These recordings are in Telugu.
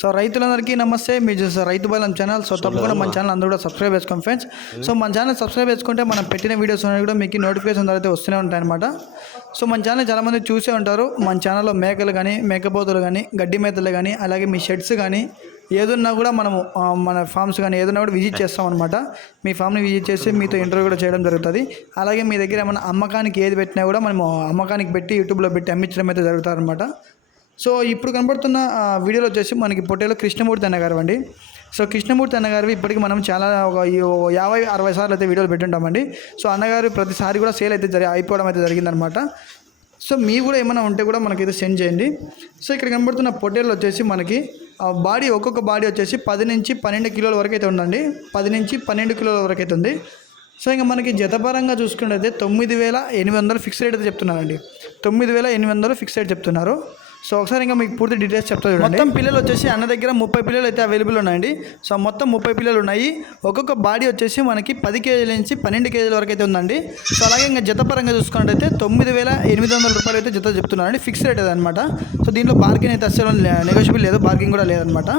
సో రైతులందరికీ నమస్తే. మీ చూసే రైతు బలం ఛానల్. సో తప్పకుండా మన ఛానల్ అందరూ కూడా సబ్స్క్రైబ్ చేసుకోండి ఫ్రెండ్స్ సో మన ఛానల్ సబ్స్క్రైబ్ చేసుకుంటే మనం పెట్టిన వీడియోస్ అనేవి కూడా మీకు నోటిఫికేషన్ అయితే వస్తూనే ఉంటాయి అనమాట సో మన ఛానల్ చాలామంది చూసే ఉంటారు. మన ఛానల్లో మేకలు కానీ మేకపోతులు కానీ గడ్డి మేతలు కానీ అలాగే మీ షెడ్స్ కానీ ఏదున్నా కూడా మనము మన ఫామ్స్ కానీ ఏదన్నా కూడా విజిట్ చేస్తాం అనమాట మీ ఫామ్ని విజిట్ చేసి మీతో ఇంటర్వ్యూ కూడా చేయడం జరుగుతుంది. అలాగే మీ దగ్గర ఏమైనా అమ్మకానికి ఏది పెట్టినా కూడా మనము అమ్మకానికి పెట్టి యూట్యూబ్లో పెట్టి అమ్మించడం అయితే జరుగుతుంది అనమాట సో ఇప్పుడు కనబడుతున్న వీడియోలో వచ్చేసి మనకి పొట్టేలో కృష్ణమూర్తి అన్నగారు అండి. సో కృష్ణమూర్తి అన్నగారు ఇప్పటికి మనం చాలా ఒక యాభై అరవై సార్లు అయితే వీడియోలు పెట్టుంటామండి. సో అన్నగారు ప్రతిసారి కూడా సేల్ అయితే జరి అయిపోవడం అయితే జరిగిందనమాట సో మీ కూడా ఏమైనా ఉంటే కూడా మనకైతే సెండ్ చేయండి. సో ఇక్కడ కనబడుతున్న పొట్టేలు వచ్చేసి మనకి ఆ బాడీ ఒక్కొక్క బాడీ వచ్చేసి పది నుంచి పన్నెండు కిలోల వరకు అయితే ఉందండి. పది నుంచి పన్నెండు కిలోల వరకు అయితే ఉంది. సో ఇంకా మనకి జతపరంగా చూసుకుంటే తొమ్మిది వేల ఎనిమిది వందలు ఫిక్స్ రేట్ అయితే చెప్తున్నారండి. తొమ్మిది వేల ఎనిమిది వందలు ఫిక్స్ రేట్ చెప్తున్నారు. సో ఒకసారి ఇంకా మీకు పూర్తి డీటెయిల్స్ చెప్తా చూడండి. మొత్తం పిల్లలు వచ్చేసి అన్న దగ్గర ముప్పై పిల్లలు అయితే అవైలబుల్ ఉన్నాయండి. సో మొత్తం ముప్పై పిల్లలు ఉన్నాయి. ఒక్కొక్క బాడీ వచ్చేసి మనకి పది కేజీల నుంచి పన్నెండు కేజీల వరకు అయితే ఉందండి. సో అలాగే ఇంకా జతపరంగా చూసుకున్నట్టయితే తొమ్మిది వేల ఎనిమిది వందల రూపాయలు అయితే జత చెప్తున్నారండి. ఫిక్స్ రేట్ అనమాట సో దీంట్లో బార్గెన్ అయితే అసలు నెగోషియబుల్ లేదు. బార్గెన్ కూడా లేదనమాట.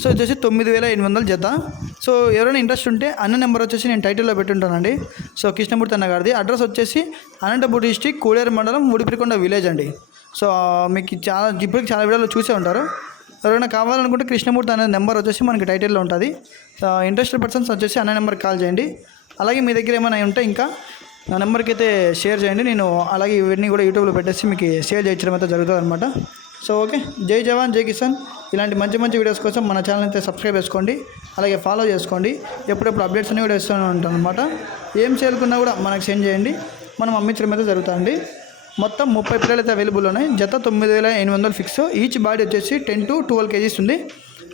సో వచ్చేసి తొమ్మిది వేల ఎనిమిది వందల జత. సో ఎవరైనా ఇంట్రెస్ట్ ఉంటే అన్న నెంబర్ వచ్చేసి నేను టైటిల్లో పెట్టుంటానండి. సో కృష్ణమూర్తి అన్న గారిది. అడ్రస్ వచ్చేసి అనంతపూర్ డిస్టిక్ కూడేరు మండలం ఉడిపిరికొండ విలేజ్ అండి. సో మీకు చాలా ఇప్పటికి చాలా వీడియోలు చూసే ఉంటారు. ఎవరైనా కావాలనుకుంటే కృష్ణమూర్తి అనే నెంబర్ వచ్చేసి మనకి టైటిల్లో ఉంటుంది. సో ఇంట్రెస్టెడ్ పర్సన్స్ వచ్చేసి అన్న నెంబర్కి కాల్ చేయండి. అలాగే మీ దగ్గర ఏమైనా ఉంటే ఇంకా నా నెంబర్కి అయితే షేర్ చేయండి. నేను అలాగే ఇవన్నీ కూడా యూట్యూబ్లో పెట్టేసి మీకు షేర్ చేయించడం అయితే జరుగుతుంది అనమాట సో ఓకే. జై జవాన్ జై కిసాన్. ఇలాంటి మంచి మంచి వీడియోస్ కోసం మన ఛానల్ అయితే సబ్స్క్రైబ్ చేసుకోండి. అలాగే ఫాలో చేసుకోండి. ఎప్పుడెప్పుడు అప్డేట్స్ అన్ని కూడా ఇస్తూనే ఉంటాను అనమాట ఏం చేరుకున్నా కూడా మనకు సెండ్ చేయండి. మనం అమ్మించడం అయితే జరుగుతుంది మొత్తం ముప్పై పిల్లలు అయితే అవైలబుల్ ఉన్నాయి. జత తొమ్మిది వేల ఎనిమిది వందలు ఫిక్స్ ఈచ్ బాడీ వచ్చేసి టెన్ టు ట్వెల్వ్ కేజీస్ ఉంది.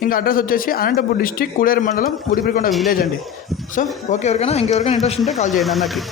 ఇంకా అడ్రస్ వచ్చేసి అనంతపూర్ డిస్టిక్ కూడేరు మండలం ఉడిపిరికొండ విలేజ్ అండి. సో ఓకే ఎవరికైనా ఇంకెవరికైనా ఇంట్రెస్ట్ ఉంటే కాల్ చేయండి అన్నకి